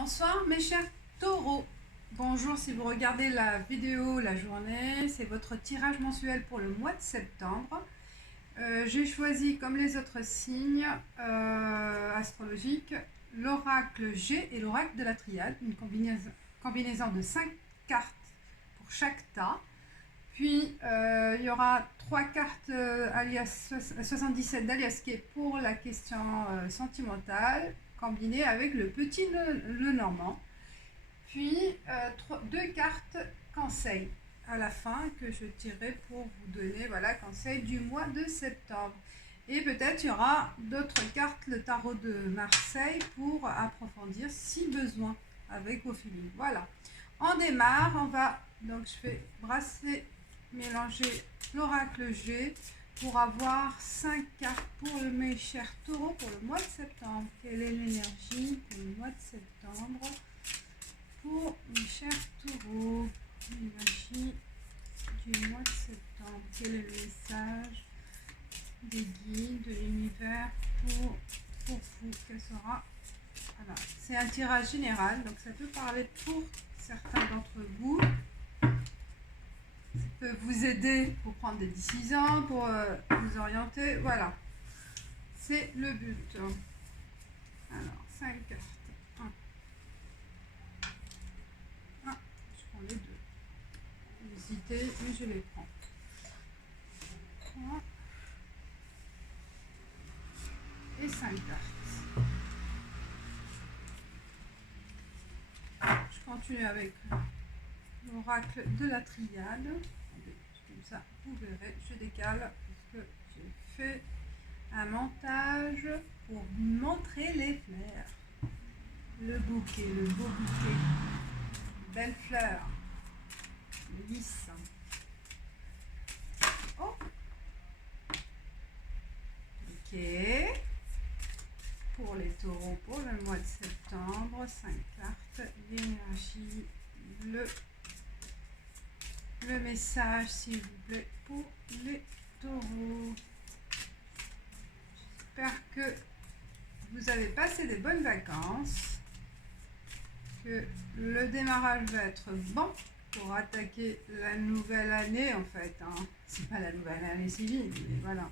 Bonsoir mes chers taureaux. Bonjour si vous regardez la vidéo la journée, c'est votre tirage mensuel pour le mois de septembre. J'ai choisi comme les autres signes astrologiques l'oracle G et l'oracle de la triade, une combinaison de 5 cartes pour chaque tas. Puis il y aura 3 cartes alias 77 d'Aliasquet pour la question sentimentale, combiné avec le petit le normand. Puis 2 cartes conseils à la fin que je tirerai pour vous donner conseil du mois de septembre. Et peut-être il y aura d'autres cartes, le tarot de Marseille, pour approfondir si besoin avec vos feelings. Voilà, on démarre. Donc je vais brasser, mélanger l'oracle G pour avoir 5 cartes pour mes chers taureaux pour le mois de septembre. Quelle est l'énergie pour le mois de septembre pour mes chers taureaux? L'énergie du mois de septembre. Quel est le message des guides, de l'univers pour vous? Quel sera? Voilà. C'est un tirage général, donc ça peut parler pour certains d'entre vous. Ça peut vous aider pour prendre des décisions, pour vous orienter. Voilà, c'est le but. Alors, 5 cartes. 1. Je prends les deux. Hésitez, mais je les prends. 3 et 5 cartes. Je continue avec l'oracle de la triade. Comme ça, vous verrez, je décale parce que j'ai fait un montage pour montrer les fleurs. Le bouquet, le beau bouquet. Belle fleur. Lisse. Oh. Ok. Pour les taureaux, pour le mois de septembre, 5 cartes. L'énergie, le message, s'il vous plaît, pour les taureaux. J'espère que vous avez passé des bonnes vacances, que le démarrage va être bon pour attaquer la nouvelle année en fait. C'est pas la nouvelle année civile, mais voilà. En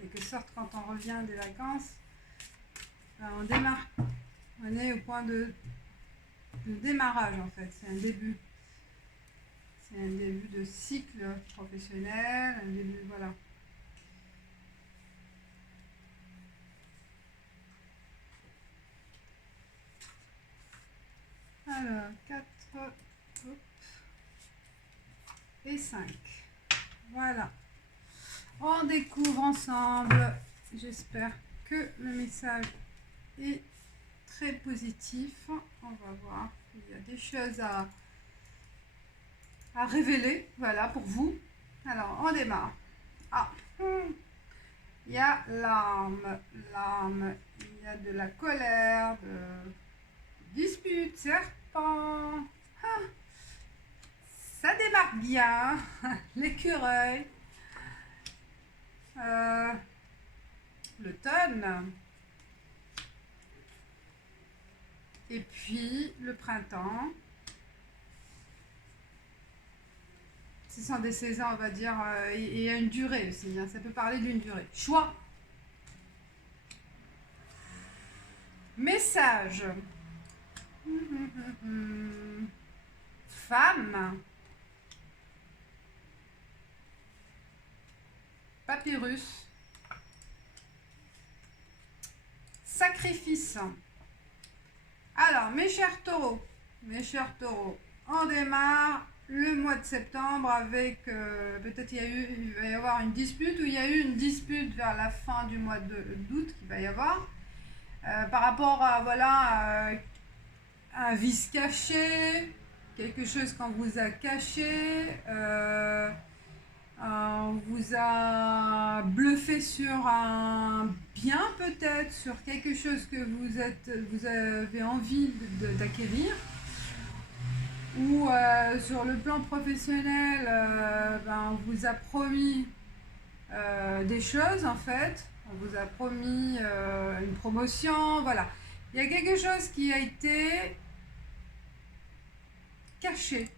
quelque sorte, quand on revient des vacances, on démarre. On est au point de démarrage en fait. C'est un début. C'est un début de cycle professionnel, un début, voilà. Alors, 4 et 5. Voilà. On découvre ensemble. J'espère que le message est très positif. On va voir qu'il y a des choses à révéler, voilà, pour vous. Alors, on démarre. Il y a l'âme, il y a de la colère, de dispute, serpent. Ça démarre bien. L'écureuil. L'automne. Et puis le printemps. Ce sont des saisons, on va dire, il y a une durée aussi, ça peut parler d'une durée. Choix. Message. Femme. Papyrus. Sacrifice. Alors, mes chers taureaux, on démarre le mois de septembre avec, peut-être il va y avoir une dispute, ou il y a eu une dispute vers la fin du mois d'août qu'il va y avoir, par rapport à, voilà, un vice caché, quelque chose qu'on vous a caché, on vous a bluffé sur un bien peut-être, sur quelque chose que vous avez envie d'acquérir, ou sur le plan professionnel, on vous a promis des choses en fait, on vous a promis une promotion, voilà. Il y a quelque chose qui a été cachée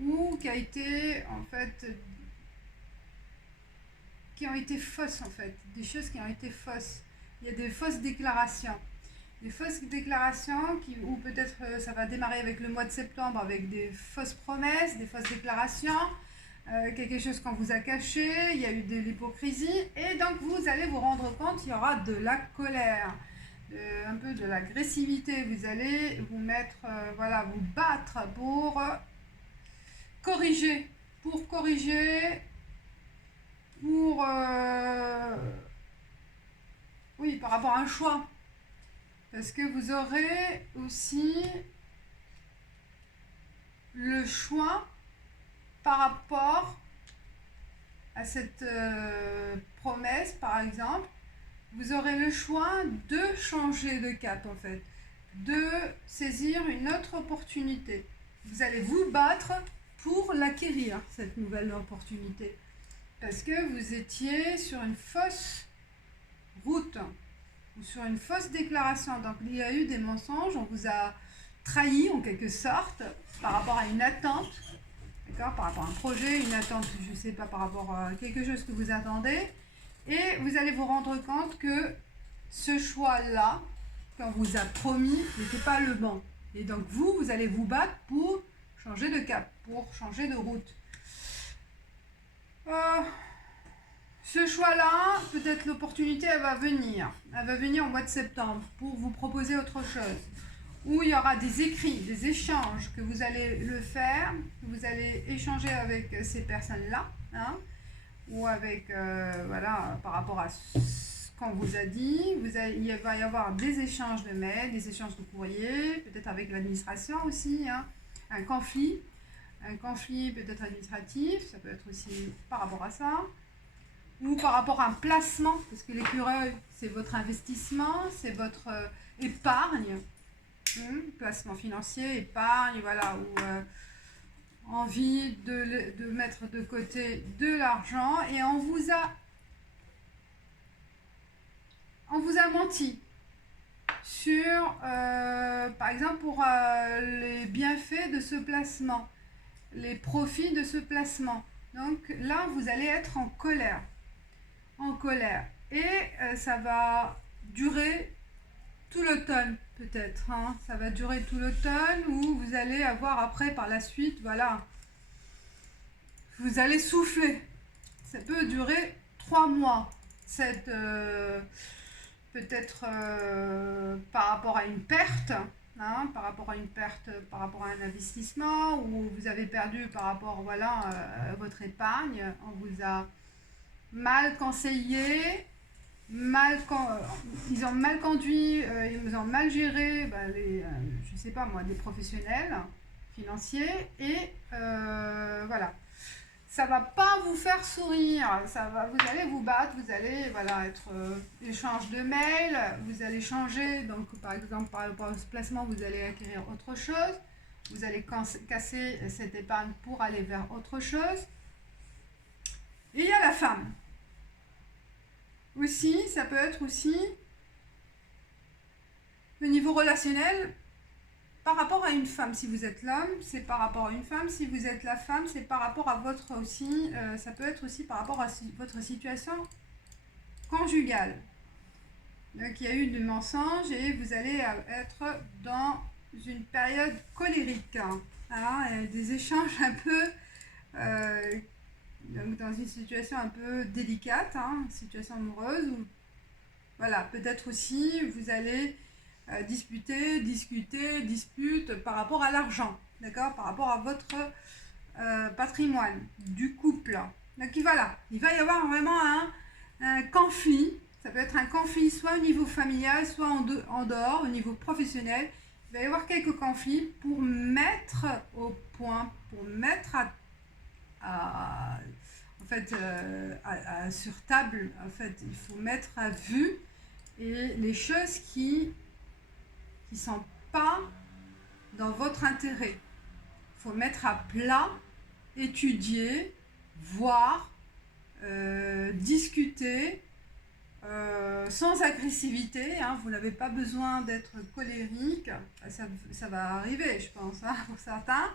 ou qui a été en fait, qui ont été fausses en fait, des choses qui ont été fausses. Il y a des fausses déclarations. Des fausses déclarations ou peut-être ça va démarrer avec le mois de septembre avec des fausses promesses, des fausses déclarations, quelque chose qu'on vous a caché, il y a eu de l'hypocrisie et donc vous allez vous rendre compte qu'il y aura de la colère, un peu de l'agressivité, vous allez vous mettre, voilà, vous battre pour corriger, pour corriger, pour, oui, par rapport à un choix. Parce que vous aurez aussi le choix par rapport à cette promesse, par exemple, vous aurez le choix de changer de cap, en fait, de saisir une autre opportunité. Vous allez vous battre pour l'acquérir, cette nouvelle opportunité. Parce que vous étiez sur une fausse route ou sur une fausse déclaration. Donc il y a eu des mensonges, on vous a trahi en quelque sorte par rapport à une attente, d'accord, par rapport à un projet, une attente, je ne sais pas, par rapport à quelque chose que vous attendez. Et vous allez vous rendre compte que ce choix-là, qu'on vous a promis, n'était pas le bon. Et donc vous allez vous battre pour changer de cap, pour changer de route. Ce choix-là, peut-être l'opportunité, elle va venir. Elle va venir au mois de septembre pour vous proposer autre chose. Où il y aura des écrits, des échanges, que vous allez le faire, que vous allez échanger avec ces personnes-là, hein, ou avec, voilà, par rapport à ce qu'on vous a dit. Il va y avoir des échanges de mails, des échanges de courriers, peut-être avec l'administration aussi, hein, un conflit peut-être administratif, ça peut être aussi par rapport à ça, ou par rapport à un placement, parce que l'écureuil, c'est votre investissement, c'est votre épargne, placement financier, épargne, voilà, ou envie de mettre de côté de l'argent, et on vous a menti sur, par exemple, pour les bienfaits de ce placement, les profits de ce placement. Donc là, vous allez être en colère. Et ça va durer tout l'automne, peut-être. Hein. Ça va durer tout l'automne où vous allez avoir après, par la suite, voilà, vous allez souffler. Ça peut durer 3 mois. Cette, peut-être par rapport à une perte, hein, par rapport à une perte, par rapport à un investissement, où vous avez perdu par rapport, voilà, à votre épargne, on vous a mal conseillé, ils ont mal conduit, ils vous ont mal géré, je sais pas moi, des professionnels financiers, et voilà. Ça va pas vous faire sourire, vous allez vous battre, vous allez, voilà, être échange de mails, vous allez changer, donc par exemple par rapport à ce placement, vous allez acquérir autre chose, vous allez casser cette épargne pour aller vers autre chose. Et il y a la femme. Aussi, ça peut être aussi le niveau relationnel par rapport à une femme. Si vous êtes l'homme, c'est par rapport à une femme. Si vous êtes la femme, c'est par rapport à votre aussi, ça peut être aussi par rapport à votre situation conjugale. Donc il y a eu du mensonge et vous allez être dans une période colérique. Hein, des échanges un peu... donc dans une situation un peu délicate, hein, situation amoureuse, où, voilà, peut-être aussi vous allez dispute par rapport à l'argent, d'accord, par rapport à votre patrimoine du couple. Donc voilà, il va y avoir vraiment un conflit, ça peut être un conflit soit au niveau familial, soit en dehors, au niveau professionnel. Il va y avoir quelques conflits pour mettre au point, pour mettre en fait, sur table, en fait, il faut mettre à vue et les choses qui sont pas dans votre intérêt. Il faut mettre à plat, étudier, voir, discuter, sans agressivité. Hein, vous n'avez pas besoin d'être colérique, ça va arriver, je pense, hein, pour certains.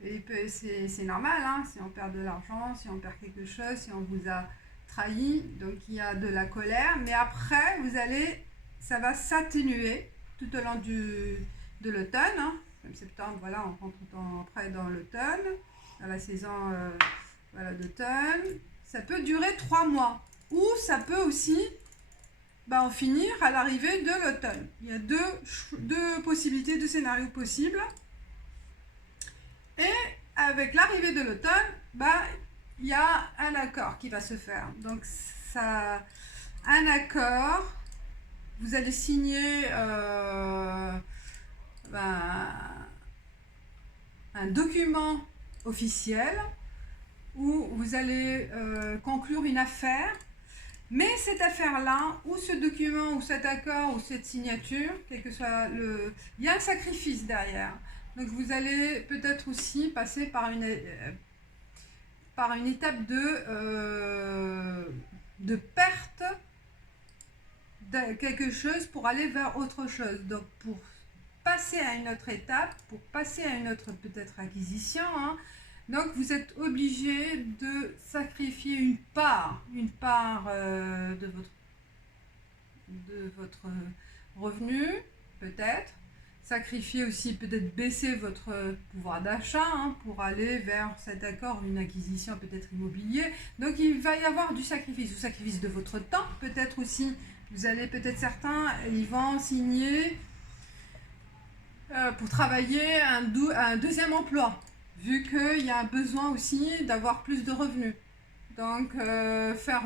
Et c'est normal, hein, si on perd de l'argent, si on perd quelque chose, si on vous a trahi, donc il y a de la colère, mais après, ça va s'atténuer tout au long de l'automne, hein. Comme septembre, voilà, on rentre après dans l'automne, dans la saison voilà, d'automne. Ça peut durer 3 mois, ou ça peut aussi en finir à l'arrivée de l'automne. Il y a deux possibilités, deux scénarios possibles. Et avec l'arrivée de l'automne, il y a un accord qui va se faire. Donc, un accord, vous allez signer un document officiel où vous allez conclure une affaire. Mais cette affaire-là, ou ce document, ou cet accord, ou cette signature, quel que soit il y a un sacrifice derrière. Donc vous allez peut-être aussi passer par une étape de perte de quelque chose pour aller vers autre chose. Donc pour passer à une autre étape, pour passer à une autre peut-être acquisition, hein, donc vous êtes obligé de sacrifier une part de votre revenu, peut-être. Sacrifier aussi, peut-être baisser votre pouvoir d'achat, hein, pour aller vers cet accord, une acquisition peut-être immobilier. Donc il va y avoir du sacrifice de votre temps, peut-être aussi. Vous allez peut-être ils vont signer pour travailler un deuxième emploi, vu qu'il y a un besoin aussi d'avoir plus de revenus. Donc, faire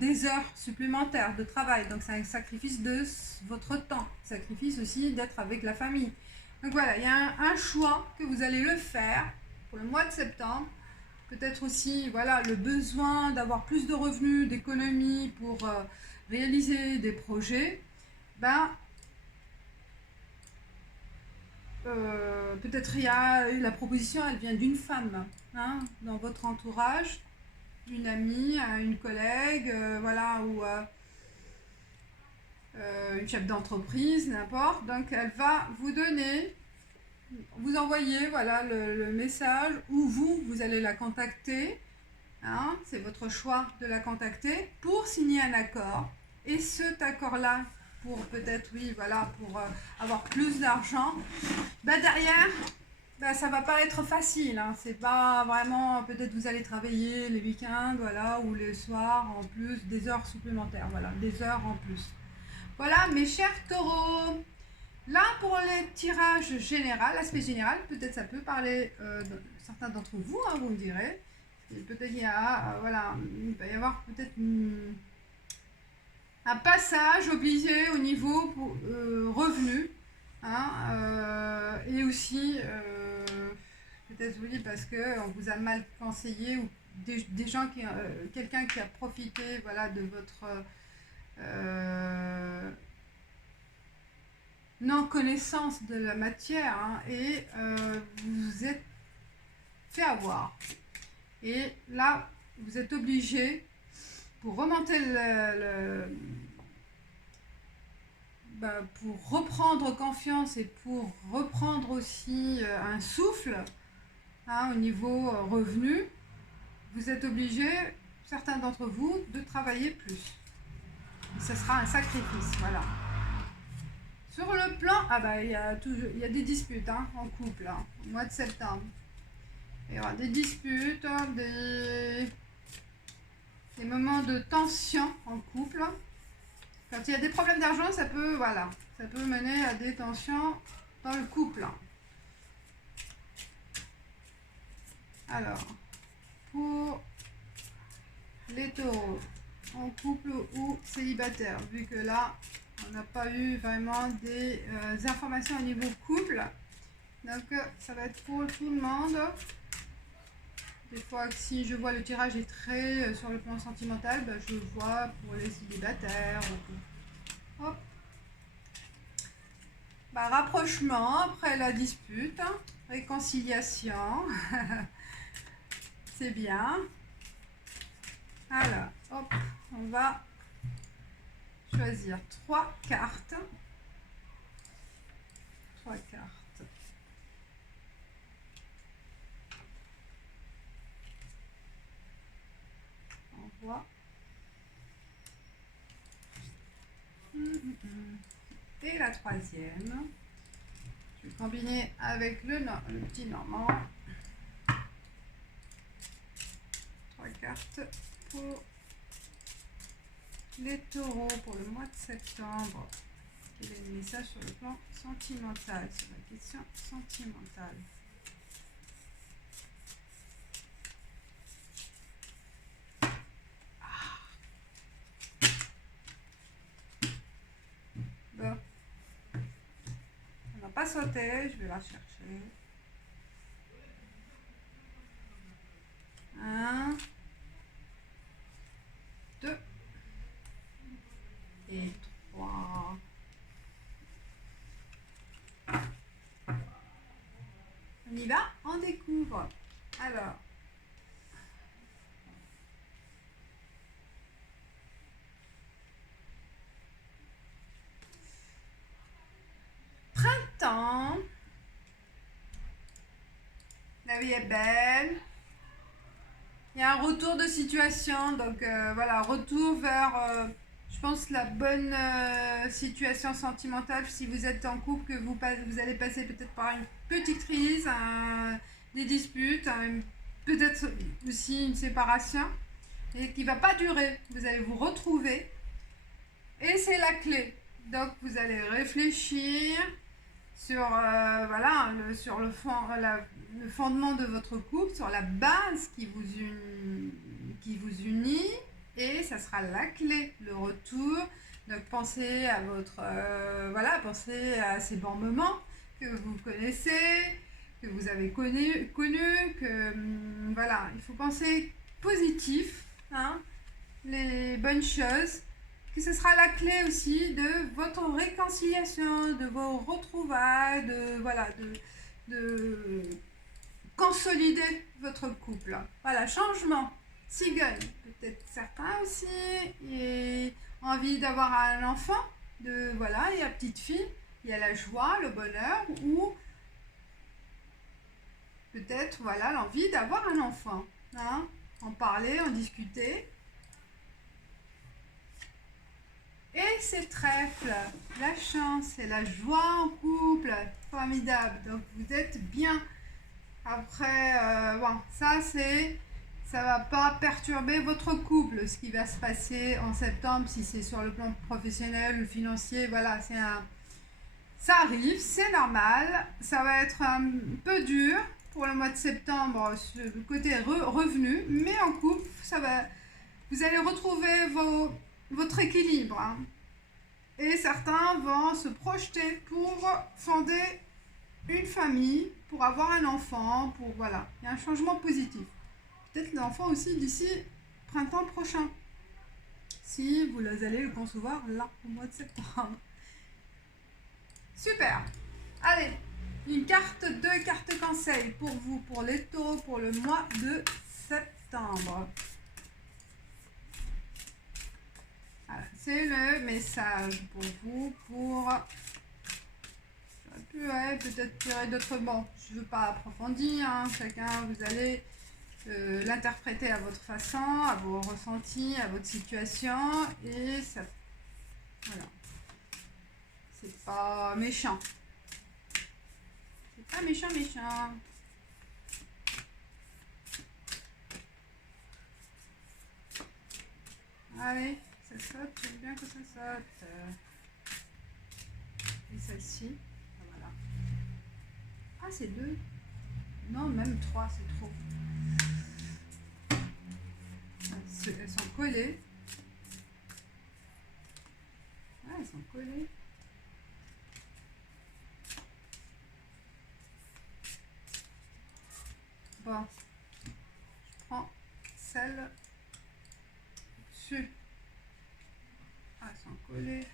des heures supplémentaires de travail. Donc, c'est un sacrifice de votre temps. Sacrifice aussi d'être avec la famille. Donc, voilà, il y a un choix que vous allez le faire pour le mois de septembre. Peut-être aussi, voilà, le besoin d'avoir plus de revenus, d'économies pour réaliser des projets. Peut-être la proposition, elle vient d'une femme, hein, dans votre entourage, une amie, une collègue, voilà, ou une chef d'entreprise, n'importe. Donc elle va vous envoyer, voilà, le message, ou vous allez la contacter, hein, c'est votre choix de la contacter pour signer un accord. Et cet accord-là, pour peut-être, pour avoir plus d'argent, derrière, ça va pas être facile, hein. C'est pas vraiment, peut-être vous allez travailler les week-ends, voilà, ou les soirs en plus, des heures supplémentaires, voilà, des heures en plus. Voilà, mes chers taureaux. Là, pour les tirages général, l'aspect général, peut-être ça peut parler de certains d'entre vous, hein, vous me direz. Peut-être il va y avoir peut-être un passage obligé au niveau revenu, hein, et aussi peut-être oui parce que on vous a mal conseillé, ou des gens quelqu'un qui a profité, voilà, de votre non-connaissance de la matière, hein, et vous vous êtes fait avoir. Et là, vous êtes obligé, pour remonter pour reprendre confiance et pour reprendre aussi un souffle, hein, au niveau revenu, vous êtes obligé, certains d'entre vous, de travailler plus. Ce sera un sacrifice, voilà. Sur le plan, il y a des disputes, hein, en couple, hein, au mois de septembre. Il y aura des disputes, des moments de tension en couple. Quand il y a des problèmes d'argent, ça peut mener à des tensions dans le couple. Alors, pour les taureaux, en couple ou célibataire, vu que là, on n'a pas eu vraiment des informations au niveau couple. Donc, ça va être pour tout le monde. Des fois, si je vois le tirage est très sur le plan sentimental, je vois pour les célibataires. Hop. Rapprochement après la dispute, réconciliation. C'est bien. Alors, hop, on va choisir 3 cartes. 3 cartes. 3. Et la troisième. Je vais combiner avec le petit normand. 3 cartes pour les taureaux pour le mois de septembre. Quel est le message sur le plan sentimental, sur la question sentimentale? Bon. On n'a pas sauté, je vais la chercher. 1, 2 et 3. On y va, on découvre. Alors, printemps, la vie est belle. Il y a un retour de situation, donc voilà, retour vers, je pense, la bonne situation sentimentale. Si vous êtes en couple, que vous allez passer peut-être par une petite crise, des disputes, peut-être aussi une séparation, et qui ne va pas durer. Vous allez vous retrouver, et c'est la clé. Donc vous allez réfléchir sur, voilà, sur le fondement de votre couple, sur la base qui vous unit, et ça sera la clé, le retour. Donc pensez à votre, voilà, pensez à ces bons moments que vous connaissez, que vous avez connus, que voilà, il faut penser positif, hein, les bonnes choses, que ce sera la clé aussi de votre réconciliation, de vos retrouvailles, de consolider votre couple. Voilà, changement, cigogne, peut-être certains aussi, et envie d'avoir un enfant, voilà, il y a petite fille, il y a la joie, le bonheur, ou peut-être, voilà, l'envie d'avoir un enfant, hein, en parler, en discuter. Et ces trèfles, la chance et la joie en couple, formidable. Donc vous êtes bien. Après, bon, ça va pas perturber votre couple, ce qui va se passer en septembre, si c'est sur le plan professionnel ou financier. Voilà, ça arrive, c'est normal. Ça va être un peu dur pour le mois de septembre, le côté revenu, mais en couple, vous allez retrouver votre équilibre, hein. Et certains vont se projeter pour fonder une famille, pour avoir un enfant, voilà, il y a un changement positif. Peut-être l'enfant aussi d'ici printemps prochain, si vous allez le concevoir là, au mois de septembre. Super. Allez, deux cartes conseils pour vous, pour les taureaux, pour le mois de septembre. Voilà, c'est le message pour vous, j'aurais pu peut-être tirer d'autres. Bon, je ne veux pas approfondir, hein, chacun, vous allez l'interpréter à votre façon, à vos ressentis, à votre situation, et ça, voilà, c'est pas méchant. C'est pas méchant. Allez. Ça saute, j'aime bien que ça saute. Et celle-ci, voilà. Ah, c'est 2. Non, même 3, c'est trop. Elles sont collées. Ah, elles sont collées. Bon, je prends celle dessus. Ah, elles sont collées.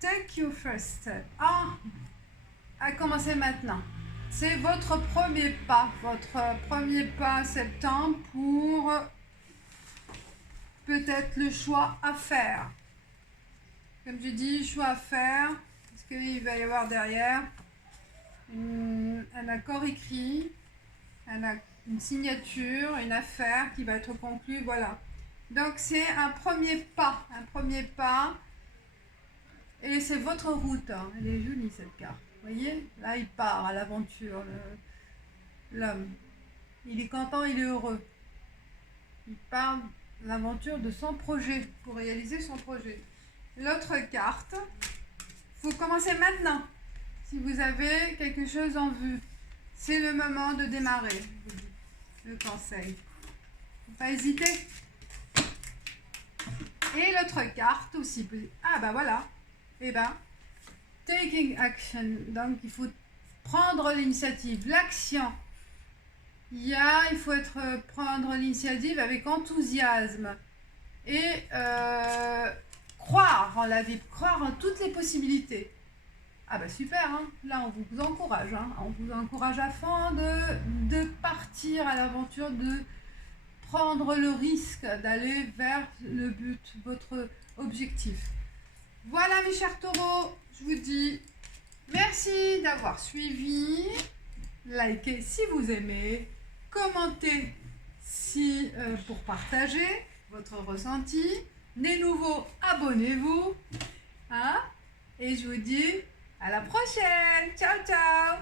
Take your first step. À commencer maintenant. C'est votre premier pas septembre pour peut-être le choix à faire. Comme je dis, choix à faire, parce qu'il va y avoir derrière un accord écrit, une signature, une affaire qui va être conclue, voilà. Donc c'est un premier pas, et c'est votre route, hein. Elle est jolie cette carte, vous voyez, là il part à l'aventure, l'homme, il est content, il est heureux, il part à l'aventure de son projet, pour réaliser son projet. L'autre carte, vous commencez maintenant, si vous avez quelque chose en vue, c'est le moment de démarrer, le conseil, faut pas hésiter. Et l'autre carte aussi, ah bah voilà, et ben taking action, donc il faut prendre l'initiative, l'action. Il faut prendre l'initiative avec enthousiasme et croire en la vie, croire en toutes les possibilités. Ah bah super, hein. Là on vous encourage, hein. On vous encourage à fond de partir à l'aventure, de prendre le risque d'aller vers le but, votre objectif. Voilà mes chers taureaux, je vous dis merci d'avoir suivi, likez si vous aimez, commentez si, pour partager votre ressenti, les nouveaux abonnez-vous, hein, et je vous dis à la prochaine, ciao ciao.